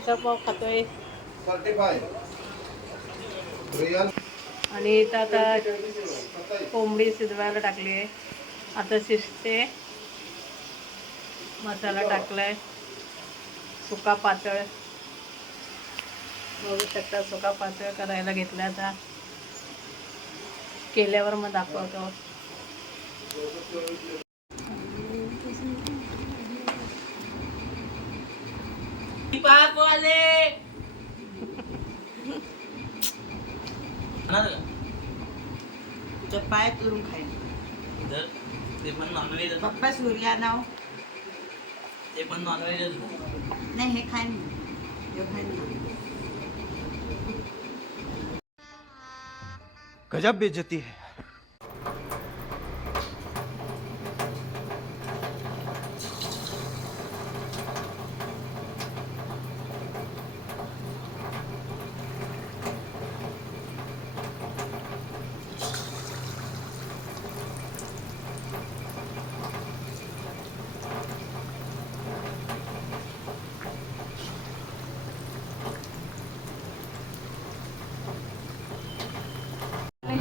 तर पाव खातोय. आणि इथं आता कोंबडी शिजवायला टाकली आहे आता शिजते. मसाला टाकलाय. सुका पातळ. बघू शकता सुका पातळ करायला घेतला आता. केल्यावर मग दाखवतो. तुझं पाय करून खाईन तर ते पण नॉनव्हेज पप्पा सूर्या नाव? ते पण नॉनव्हेज नाही हे खाईन हे खाईन ना. गजब बेइज्जती है।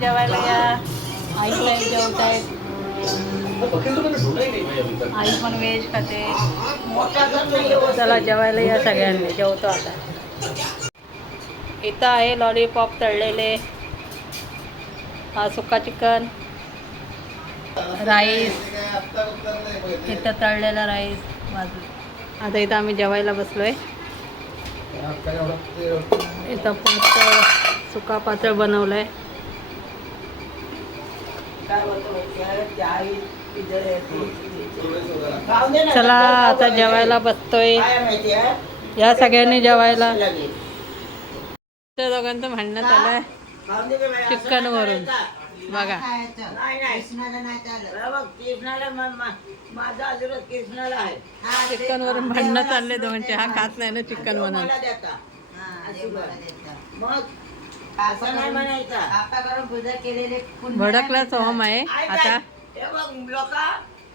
जेवायला या. आई ताई जेवत आहेत आई पण व्हेज खाते. चला जेवायला या सगळ्यांनी. जेवतो आता. इथं आहे लॉलीपॉप तळलेले. हा सुका चिकन राईस इथं तळलेला राईस बाजू. आता इथं आम्ही जेवायला बसलो आहे इथं पातळ सुका पातळ बनवलं आहे चला आता जेवायला बसतोय. या सगळ्यांनी जेवायला. त्या दोघांचं म्हणण्यात आलंय चिकन वरून. बघा. हा, चिकन वरून भांडणं चालले दोघांचे. हा खात नाही ना चिकन म्हणून मला देता हा, देवाला देतात. मग काका असं नाही करून- म्हणायचं. काका करून पूजा केलेले पुण्य भडकला सोहम आहे आता. हे बघ लोक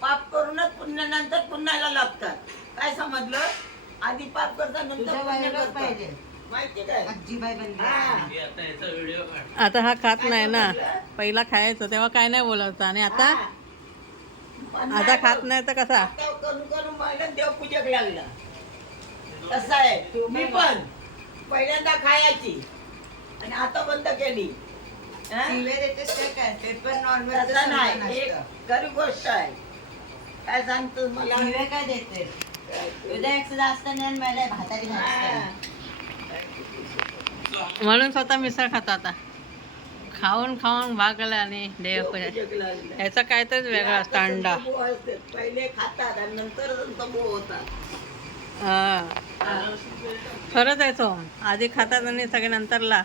पाप करूनच पुण्यानंतर पुण्याला लागतात काय समजलं? आधी पाप करतात नंतर पाहिजे. हा. आता हा खात नाही ना. पहिला खायचं तेव्हा काय नाही बोलायचं. आणि आता? आता खात. नाही तर कसा? देवपूजक लागला. कसं आहे? मी पण. पहिल्यांदा खायची. आणि आता बंद केली. हा? शिव्या देतेस काय काय? ते पण नॉनव्हेज तसं नाही. एक गरीब गोष्ट आहे. काय सांगतो मला? शिव्या काय देते उद्या हा. म्हणून स्वतः मिसळ खातो आता. खाऊन खाऊन भागला आणि देव लागला. याचा काहीतरीच वेगळा असतो अंडा. पहिले खातात आणि नंतर तंबू होतात. हा. खरंच आहे सोम आधी खातात आणि सगळे नंतरला.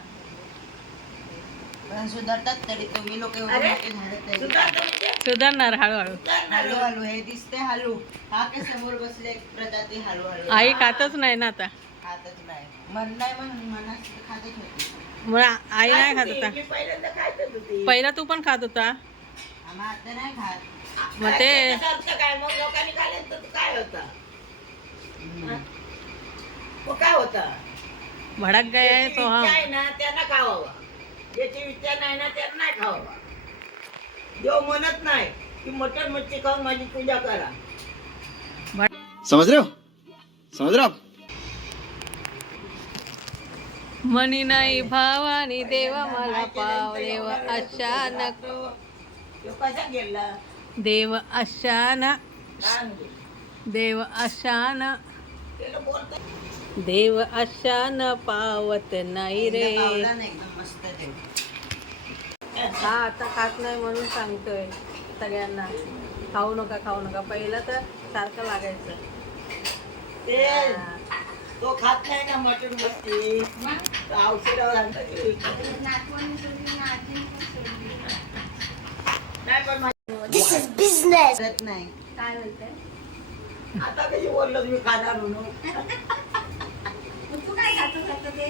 पण सुधारतात तरी तुम्ही लोक एवढे अरे, मोठे झाले तरी. सुधारतं म्हणजे? सुधारणार हळूहळू. सुधारणार. हळू हळू हे दिसते हळू. हा काय समोर बसले प्रजाती हळू हळू आई खातच नाही ना आता. खातच नाही. मन नाही म्हणून मनात खातच होती मग आई नाही खात होती. होता मी पहिल्यांदा खायचंच होती. पहिला तू पण खात होता. आम्हा आता नाही खात. मग ते- त्याचा अर्थ काय मग लोकांनी खाल्लं तर काय होता? मग काय होता? भडक गय इच्छा आहे ना त्यांना खावावा. ज्याची नाही ना त्यांना नाही खावावा. देव म्हणत नाही की मटण मच्छी खाऊन माझी पूजा करा. समझ रहे हो? समझ रहे हो आप? मनी नाही भावानी देवा मला पाव देव अशा नको तो कसा गेला? देव अशान? देव अशान देव अशान पावत नाही रे. मस्त हा आता खात नाही म्हणून सांगतोय सगळ्यांना. खाऊ नका खाऊ नका. पहिलं तर सारखं लागायचं. ते हा. तो खात नाही ना मटण मच्छी तो औषधावर. नाही पण करत नाही. आता कशी बोललो तुम्ही खाणार म्हणून. तू काय खातो खातो ते?